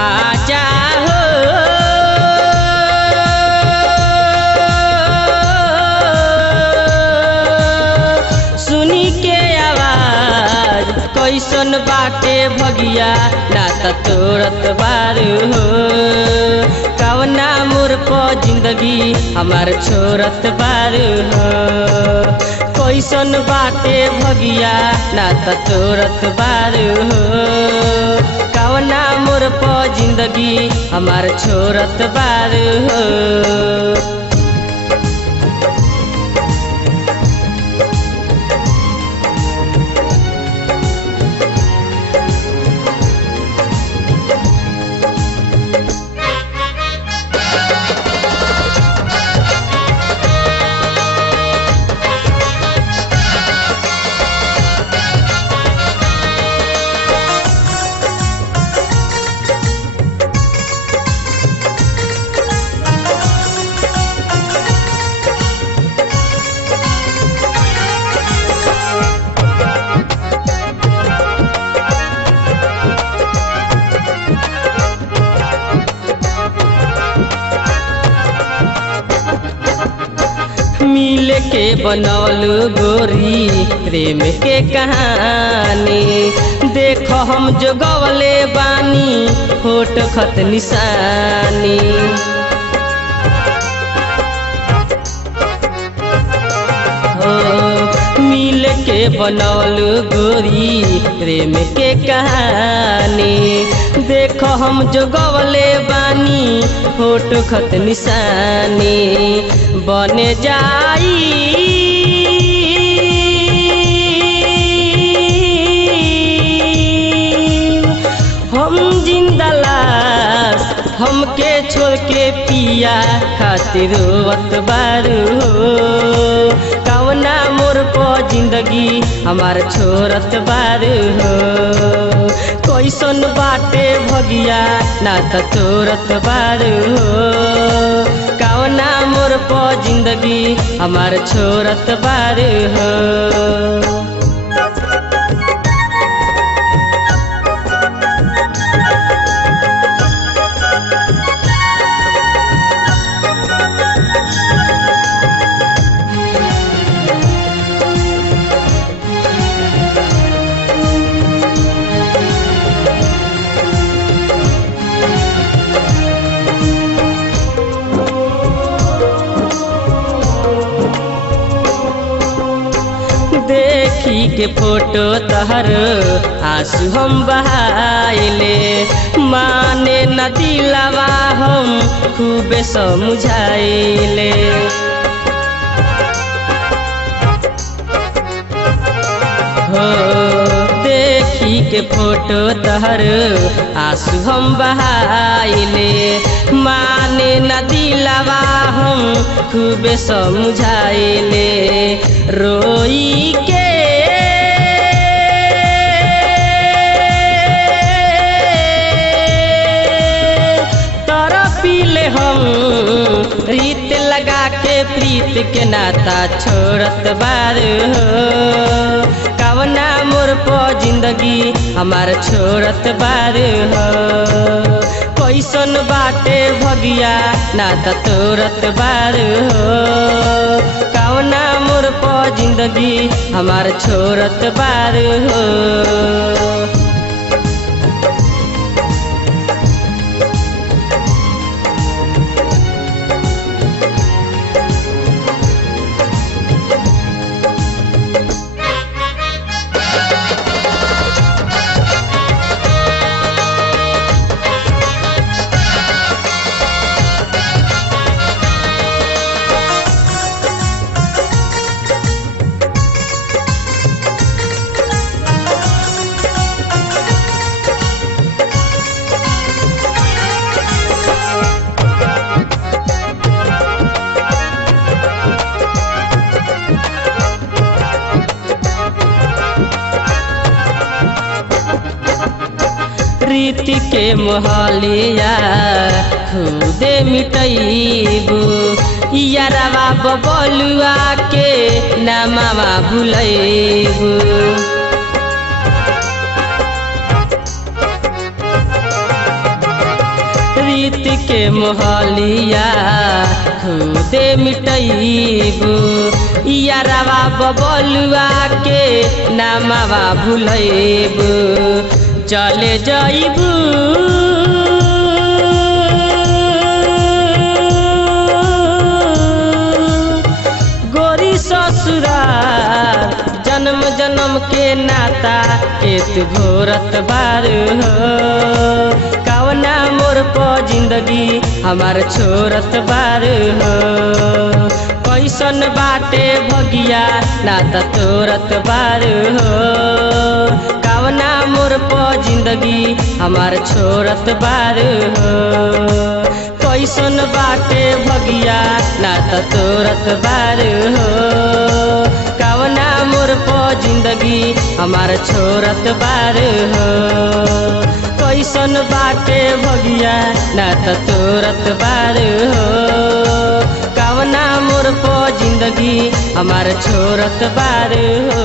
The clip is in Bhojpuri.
आजा हो सुनी के आवाज कैसन बाटे भगिया ना त तोरत बारू हो कवना मोर प जिंदगी हमार छोरत बारू हो कैसन बाटे भगिया ना त तोरत बारू हो कवना मोर प जिंदगी हमार छोरत बारू हो मिल के बनौलू गोरी प्रेम के कहानी देख हम जो गवले बानी फोट खत निशानी हो मिल के बनौलू गोरी प्रेम के कहानी देख हम जो गवले बानी फोटो खत निशानी बने जाई हम जिंदा लाश हमके छोड़ के पिया खातिर रोवत बारू हो कवना मोर प जिंदगी हमार छोरत बारू हो कैसन बाटे भगिया ना त तोरत बारू हो कवना मोर प जिंदगी हमार छोरत बारू हो देखी के फोटो तहर आंसू हम बहाइले माने न दिलवा हम खूबे समझाइले हो देखी के फोटो तहर आंसू हम बहाइले माने न दिलवा हम खूबे समझाइले रोई के तरफिले हम रीत लगा के प्रीत के नाता छोड़त बारू हो कवना मोर प जिंदगी हमार छोड़त बारू हो कैसन बाटे भगिया ना त तोरत बारू हो कवना मोर प जिंदगी हमार छोड़त बारू हो के मोहलिया खुदे मिटैबू यारवा बबलुआ के नामवा भुलैबू रीत के मोहलिया खुदे मिटैबू यारवा बबलुआ के नामवा भुलैबू चले जाइबू गोरी ससुराल जन्म जन्म के नाता के तू घोरत बार हो कवना मोर प जिंदगी हमार छोरत बार हो कैसन बाटे भगिया नाता तोरत बार हो कवना मोर प जिंदगी हमार छोरत बार हो कैसन बाटे भगिया नाता तोरत बार हो कवना मोर प जिंदगी हमार छोरत बार हो कैसन बाटे भगिया नाता तोरत बार हो कवना मोर प जिंदगी हमार छोरत बार हो।